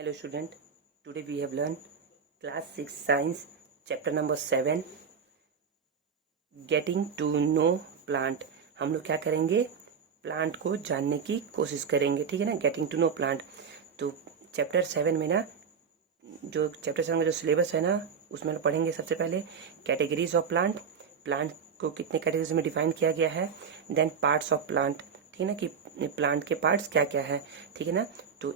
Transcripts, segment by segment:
Hello student, today we have learned class 6 science chapter number 7 getting to know plant। हम लोग क्या करेंगे, plant को जानने की कोशिश करेंगे, ठीक है ना। Getting to know plant. तो चैप्टर 7 में ना, जो चैप्टर 7 में जो सिलेबस है ना, उसमें हम पढ़ेंगे सबसे पहले कैटेगरीज ऑफ प्लांट। प्लांट को कितने कैटेगरीज में डिफाइन किया गया है। देन पार्ट्स ऑफ प्लांट, ठीक है ना, कि प्लांट के पार्ट्स क्या क्या है, ठीक है ना। तो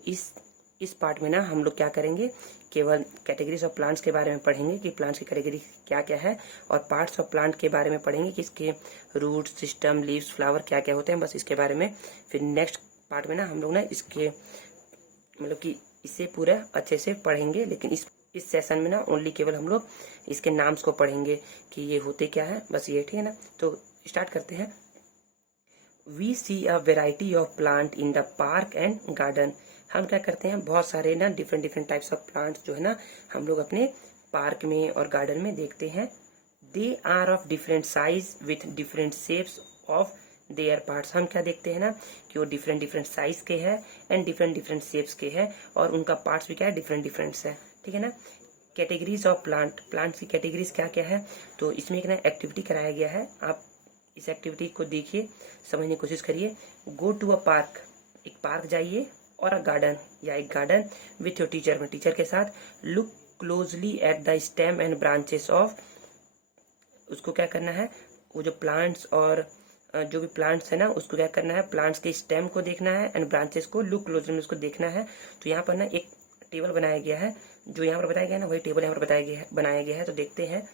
इस पार्ट में ना हम लोग क्या करेंगे, केवल कैटेगरीज ऑफ प्लांट्स के बारे में पढ़ेंगे कि प्लांट्स की कैटेगरी क्या क्या है, और पार्ट्स ऑफ प्लांट के बारे में पढ़ेंगे कि इसके रूट सिस्टम लीव्स फ्लावर क्या क्या होते हैं, बस इसके बारे में। फिर नेक्स्ट पार्ट में ना हम लोग ना इसके मतलब कि इसे पूरा अच्छे से पढ़ेंगे, लेकिन इस सेशन में ना ओनली केवल हम लोग इसके नाम्स को पढ़ेंगे कि ये होते क्या है, बस ये, ठीक है ना। तो स्टार्ट करते हैं। We see a variety of plant in the park and garden. हम क्या करते हैं, बहुत सारे ना डिफरेंट टाइप्स ऑफ प्लांट्स जो है ना हम लोग अपने पार्क में और गार्डन में देखते हैं। They are of different size with different shapes of their parts. हम क्या देखते हैं ना कि वो डिफरेंट साइज के हैं एंड डिफरेंट शेप्स के हैं, और उनका पार्ट्स भी क्या है, डिफरेंट है, ठीक है ना। कैटेगरीज ऑफ प्लांट्स की कैटेगरीज क्या क्या है, तो इसमें एक ना एक्टिविटी कराया गया है। आप इस एक्टिविटी को देखिए, समझने की कोशिश करिए। गो टू अ पार्क, एक पार्क जाइए, और अ गार्डन या एक गार्डन विथ योर टीचर, में टीचर के साथ। Look closely at the stem and branches of, उसको क्या करना है, वो जो प्लांट्स और जो भी प्लांट्स है ना, उसको क्या करना है, प्लांट्स के स्टेम को देखना है एंड ब्रांचेस को लुक क्लोजली में उसको देखना है। तो यहाँ पर ना एक टेबल बनाया गया है, जो यहाँ पर बताया गया है ना, वही टेबल यहाँ पर बनाया गया है। तो देखते हैं।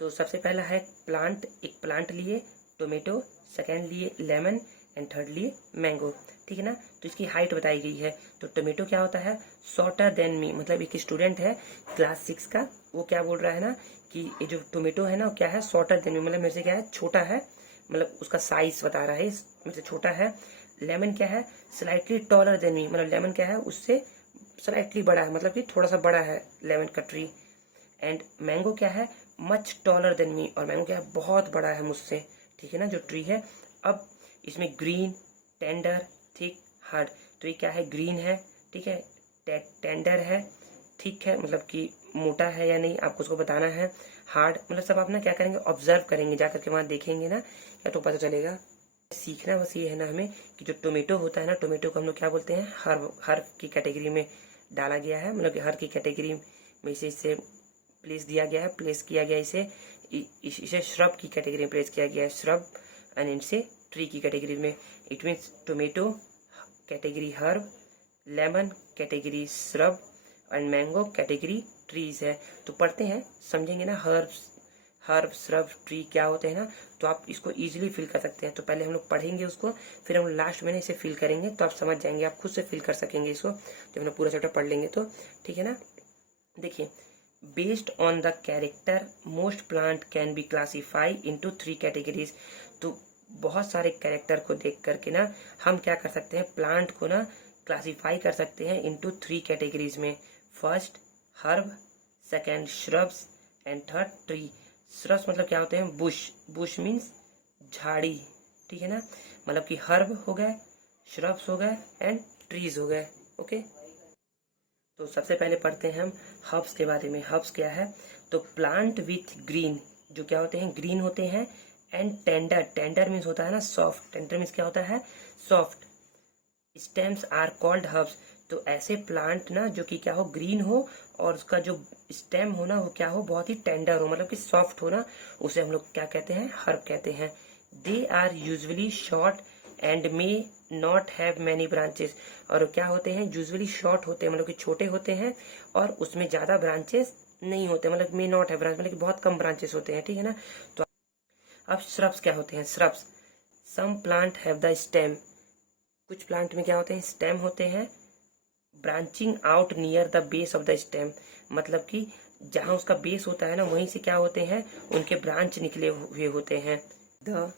तो सबसे पहला है प्लांट, एक प्लांट लिए टोमेटो, सेकेंड लिए लेमन एंड थर्ड लिए मैंगो, ठीक है ना। तो इसकी हाइट बताई गई है। तो टोमेटो क्या होता है, शॉर्टर देन मी, मतलब एक स्टूडेंट है क्लास 6 का, वो क्या बोल रहा है ना कि ये जो टोमेटो है ना, क्या है, शॉर्टर देन मी, मतलब मेरे से क्या है, छोटा है, मतलब उसका साइज बता रहा है, मेरे से छोटा है। लेमन क्या है, स्लाइटली टॉलर देन मी, मतलब लेमन क्या है, उससे स्लाइटली बड़ा है, मतलब कि थोड़ा सा बड़ा है लेमन का ट्री। एंड मैंगो क्या है, मच टॉलर देन मी, और मैंगो क्या है, बहुत बड़ा है मुझसे, ठीक है ना, जो ट्री है। अब इसमें ग्रीन, टेंडर, थिक, हार्ड। तो ये क्या है, ग्रीन है, ठीक है, टेंडर है, ठीक है, मतलब कि मोटा है या नहीं आपको उसको बताना है। हार्ड मतलब सब आप ना क्या करेंगे, ऑब्जर्व करेंगे, जाकर के वहां देखेंगे ना, या तो पता चलेगा। सीखना बस ये है ना हमें कि जो टोमेटो होता है ना, टोमेटो को हम लोग क्या बोलते हैं, हर्ब की कैटेगरी में डाला गया है, मतलब कि हर की कैटेगरी में इसे प्लेस दिया गया है, प्लेस किया गया इसे श्रब की कैटेगरी में प्लेस किया गया है, श्रब, एंड इनसे ट्री की कैटेगरी में। It means tomato category herb, lemon category shrub, and mango category trees है। तो पढ़ते हैं, समझेंगे ना, हर्ब श्रब ट्री क्या होते हैं ना, तो आप इसको इजीली फिल कर सकते हैं। तो पहले हम लोग पढ़ेंगे उसको, फिर हम लास्ट में ना इसे फिल करेंगे, तो आप समझ जाएंगे, आप खुद से फिल कर सकेंगे इसको, जब हम लोग पूरा चैप्टर पढ़ लेंगे तो, ठीक है ना। देखिए, based on the character most plant can be classify into 3 categories. तो बहुत सारे कैरेक्टर को देख करके ना हम क्या कर सकते हैं, प्लांट को ना क्लासीफाई कर सकते हैं इनटू 3 कैटेगरीज में। First herb, second shrubs, and third tree. Shrubs मतलब क्या होते हैं, बुश, बुश मीन्स झाड़ी, ठीक है ना, मतलब कि हर्ब हो गए, श्रब्स हो गए, एंड ट्रीज हो गए, ओके। तो सबसे पहले पढ़ते हैं हम हर्ब्स के बारे में। हर्ब्स क्या है, तो प्लांट विथ ग्रीन, जो क्या होते हैं, ग्रीन होते हैं, एंड टेंडर, टेंडर मीन्स होता है ना सॉफ्ट, टेंडर मीन्स क्या होता है, soft. Stems are called herbs. तो ऐसे प्लांट ना जो कि क्या हो, ग्रीन हो, और उसका जो स्टेम हो ना, वो क्या हो, बहुत ही टेंडर हो, मतलब कि सॉफ्ट हो ना, उसे हम लोग क्या कहते हैं, हर्ब कहते हैं। They are usually short and may not have many branches. और क्या होते हैं, यूजुअली शॉर्ट होते हैं, मतलब कि छोटे होते हैं, और उसमें ज्यादा ब्रांचेस नहीं होते, मतलब मे नॉट है ब्रांच, मतलब कि बहुत कम ब्रांचेस होते हैं, ठीक है ना। तो अब श्रब्स क्या होते हैं, shrubs, some plant have the stem, कुछ प्लांट में क्या होते हैं, स्टेम होते हैं, branching out near the base of the stem, मतलब कि जहां उसका बेस होता है ना, वहीं से क्या होते हैं, उनके ब्रांच निकले हुए होते हैं। द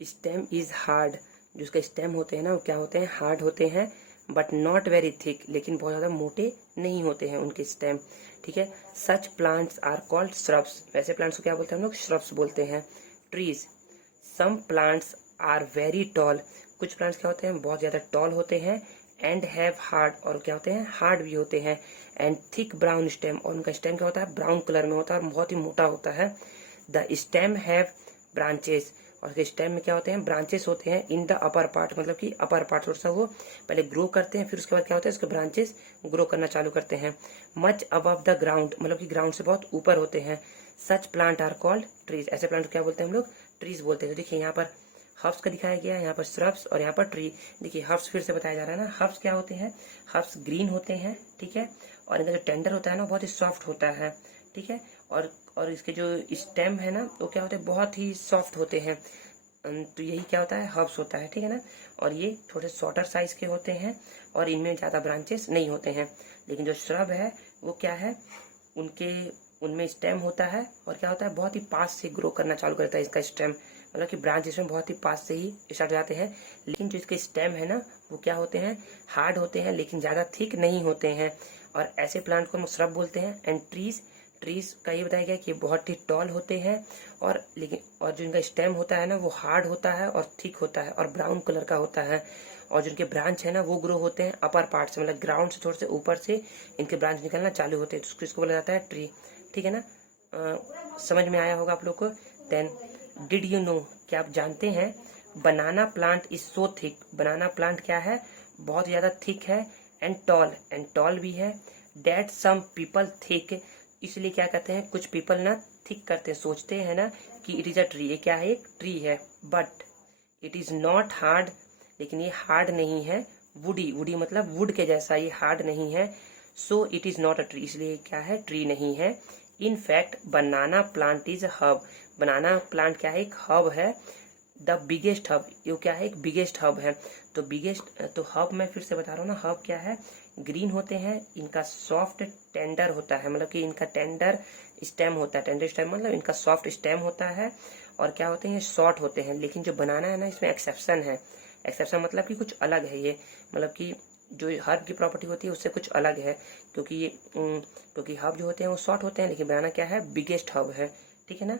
स्टेम इज हार्ड, जो उसका स्टेम होते हैं ना, वो क्या होते हैं, हार्ड होते हैं, बट नॉट वेरी थिक, लेकिन बहुत ज्यादा मोटे नहीं होते हैं उनके स्टेम, ठीक है। Such plants are called shrubs, वैसे प्लांट्स को क्या बोलते हैं हम लोग, श्रब्स बोलते हैं। Trees, some plants are very tall, कुछ प्लांट्स क्या होते हैं, बहुत ज्यादा टॉल होते हैं, एंड हैव हार्ड, और क्या होते हैं, हार्ड भी होते हैं, एंड थिक ब्राउन स्टेम, और उनका स्टेम क्या होता है, ब्राउन कलर में होता है और बहुत ही मोटा होता है। द स्टेम हैव ब्रांचेस, और उसके स्टेम में क्या होते हैं, ब्रांचेस होते हैं इन द अपर पार्ट, मतलब कि अपर पार्ट थोड़ा सा वो पहले ग्रो करते हैं, फिर उसके बाद क्या होता है, उसके ब्रांचेस ग्रो करना चालू करते हैं। मच अबव द ग्राउंड, मतलब कि ग्राउंड से बहुत ऊपर होते हैं। सच प्लांट आर कॉल्ड ट्रीज, ऐसे प्लांट क्या बोलते हैं हम लोग, ट्रीज बोलते हैं। तो देखिए यहाँ पर हर्ब्स का दिखाया गया है, यहाँ पर श्रब्स और यहाँ पर ट्री। देखिए हर्ब्स फिर से बताया जा रहा है ना, हर्ब्स क्या होते हैं, हर्ब्स ग्रीन होते हैं, ठीक है, और इनका जो टेंडर होता है ना बहुत ही सॉफ्ट होता है, ठीक है, और इसके जो स्टेम है ना वो क्या होते हैं, बहुत ही सॉफ्ट होते हैं। तो यही क्या होता है, हर्ब्स होता है, ठीक है ना। और ये थोड़े शॉर्टर साइज के होते हैं और इनमें ज्यादा ब्रांचेस नहीं होते हैं। लेकिन जो श्रब है वो क्या है, उनके उनमें स्टेम होता है और क्या होता है, बहुत ही पास से ग्रो करना चालू करता है इसका स्टेम, मतलब कि ब्रांच इसमें बहुत ही पास से ही स्टार्ट हो जाते हैं। लेकिन जो इसके स्टेम है ना वो क्या होते हैं, हार्ड होते हैं, लेकिन ज्यादा थिक नहीं होते हैं। और ऐसे प्लांट को हम श्रब बोलते हैं। एंड ट्रीज, ट्रीज का ये बताया गया कि बहुत ही टॉल होते हैं, और लेकिन और जो इनका स्टेम होता है ना वो हार्ड होता है और थिक होता है और ब्राउन कलर का होता है। और जो इनके ब्रांच है ना वो ग्रो होते हैं अपर पार्ट से, मतलब ग्राउंड से थोड़े से ऊपर से इनके ब्रांच निकलना चालू होते हैं, तो इसको बोला जाता है ट्री, ठीक है ना। समझ में आया होगा आप लोग को। देन डिड यू नो, क्या आप जानते हैं, banana plant is so thick, banana plant क्या है, बहुत ज्यादा थिक है, एंड टॉल भी है। डेट सम पीपल थिक, इसलिए क्या कहते हैं, कुछ पीपल ना थिक करते हैं, सोचते हैं ना कि इट इज अ ट्री, ये क्या है, एक ट्री है। But it is not hard, लेकिन ये हार्ड नहीं है। वुडी, वुडी मतलब वुड के जैसा, ये हार्ड नहीं है। So it is not a tree, इसलिए क्या है, ट्री नहीं है। In fact banana plant is hub, banana plant क्या है, एक हब है। द बिगेस्ट हब, ये क्या है, एक बिगेस्ट हब है। तो बिगेस्ट, तो हब मैं फिर से बता रहा हूँ ना, हब क्या है, ग्रीन होते हैं, इनका सॉफ्ट टेंडर होता है, मतलब कि इनका टेंडर स्टेम होता है, टेंडर स्टेम मतलब इनका सॉफ्ट स्टेम होता है। और क्या होते हैं, ये शॉर्ट होते हैं। लेकिन जो बनाना है ना इसमें एक्सेप्शन है, एक्सेप्शन मतलब कि कुछ अलग है ये, मतलब कि जो हर्ब की प्रॉपर्टी होती है उससे कुछ अलग है, क्योंकि ये क्योंकि हर्ब जो होते हैं वो शॉर्ट होते हैं, लेकिन बनाना क्या है, बिगेस्ट हर्ब है, ठीक है ना।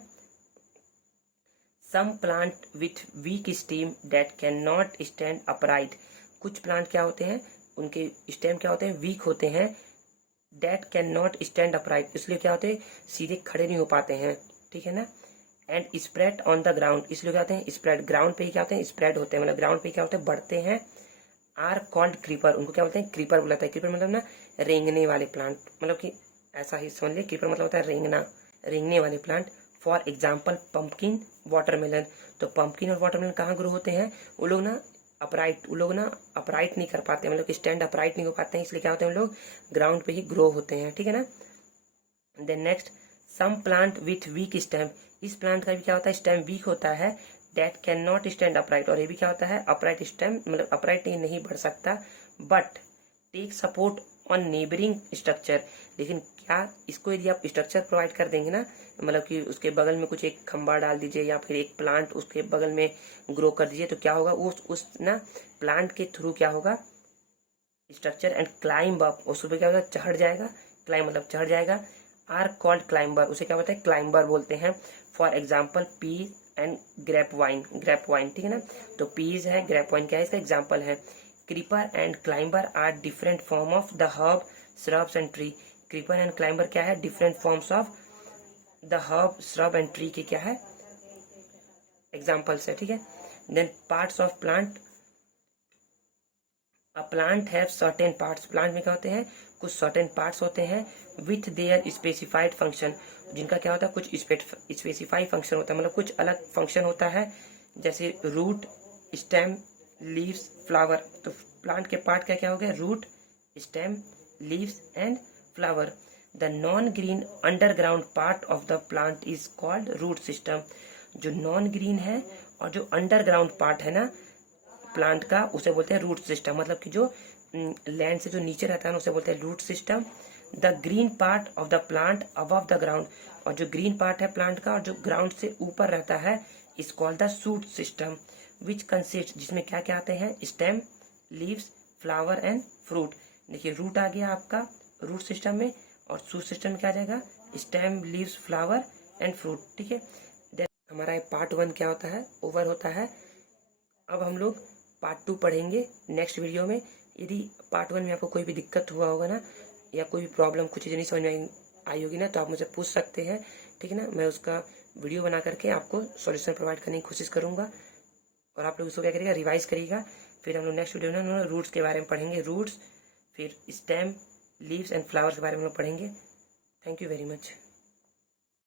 Some plant with weak stem that can not stand upright, कुछ प्लांट क्या होते हैं, उनके स्टेम क्या होते हैं, वीक होते हैं। That can not stand upright, इसलिए क्या होते हैं, सीधे खड़े नहीं हो पाते हैं, ठीक है ना। And spread on the ground, इसलिए क्या होते हैं, स्प्रेड, ग्राउंड पे ही क्या होते हैं, स्प्रेड होते हैं, मतलब ग्राउंड पे क्या होते हैं, बढ़ते हैं। आर कॉल्ड क्रीपर, उनको क्या बोलते हैं, क्रीपर बुलाता है। क्रीपर मतलब ना रेंगने वाले प्लांट, मतलब कि ऐसा ही समझ लिया, क्रीपर मतलब होता है रेंगना, रेंगने वाले plant. For example pumpkin, watermelon, तो पंपकिन और वाटरमेलन कहाँ ग्रो होते हैं, वो लोग ना अपराइट, वो लोग ना अपराइट नहीं कर पाते, मतलब कि स्टैंड अपराइट नहीं हो पाते हैं, इसलिए क्या होते हैं, वो लोग ग्राउंड पे ही ग्रो होते हैं, ठीक है ना। Then next, some plant with weak stem, इस प्लांट का भी क्या होता है, स्टेम वीक होता है। That can not stand upright, और ये भी क्या होता है, अपराइट स्टेम, मतलब अपराइट नहीं बढ़ सकता। But take support on neighbouring structure, लेकिन क्या इसको यदि आप स्ट्रक्चर प्रोवाइड कर देंगे ना, मतलब कि उसके बगल में कुछ एक खंबा डाल दीजिए या फिर एक प्लांट उसके बगल में ग्रो कर दीजिए, तो क्या होगा, उस ना प्लांट के थ्रू क्या होगा, स्ट्रक्चर एंड क्लाइंब अप, उस पर क्या होगा, चढ़ जाएगा, क्लाइंब मतलब चढ़ जाएगा। आर कॉल्ड क्लाइंबर, उसे क्या बोलते हैं, क्लाइंबर बोलते हैं। For example peas and grape vine, grape vine, ठीक है ना। तो पीज है, ग्रेप वाइन क्या है, इसका एग्जाम्पल है। Creeper and climber are different form of the herb, shrubs and tree, creeper and climber क्या है, different forms of the herb, shrub and tree के क्या है, एग्जाम्पल्स है, ठीक है। Then parts of plant, a plant have certain parts, plant में क्या होते हैं, कुछ सर्टेन पार्ट्स होते हैं विथ देयर स्पेसिफाइड फंक्शन, जिनका क्या होता है, कुछ स्पेसिफाइड फंक्शन होता है, मतलब कुछ अलग फंक्शन होता है, जैसे रूट, स्टेम, लीव्स, फ्लावर। तो प्लांट के पार्ट क्या क्या हो गया, root, stem, leaves and flower. The non green underground part of the plant is called root system, जो नॉन ग्रीन है और जो अंडरग्राउंड पार्ट है ना प्लांट का, उसे बोलते हैं रूट सिस्टम, मतलब कि जो लैंड से जो नीचे रहता है ना उसे बोलते हैं root system. The green part of the plant above the ground, और जो ग्रीन पार्ट है प्लांट का और जो ग्राउंड से ऊपर रहता है, is called the shoot system, which consist, जिसमें क्या क्या आते हैं, stem, leaves, flower and fruit. देखिए रूट आ गया आपका रूट सिस्टम में, और शूट सिस्टम में क्या आ जाएगा, stem, leaves, flower and fruit, ठीक है। हमारा पार्ट 1 क्या होता है, ओवर होता है। अब हम लोग पार्ट 2 पढ़ेंगे नेक्स्ट वीडियो में। यदि पार्ट 1 में आपको कोई भी दिक्कत हुआ होगा ना, या कोई भी प्रॉब्लम, कुछ चीज़ें नहीं समझ में आई होगी ना, तो आप मुझे पूछ सकते हैं, ठीक है ना। मैं उसका वीडियो बना करके आपको सॉल्यूशन प्रोवाइड करने की कोशिश करूँगा, और आप लोग उसको क्या करिएगा, रिवाइज करिएगा। फिर हम लोग नेक्स्ट वीडियो में ना रूट्स के बारे में पढ़ेंगे, रूट्स, फिर स्टेम, लीव्स एंड फ्लावर्स के बारे में हम लोग पढ़ेंगे। Thank you very much.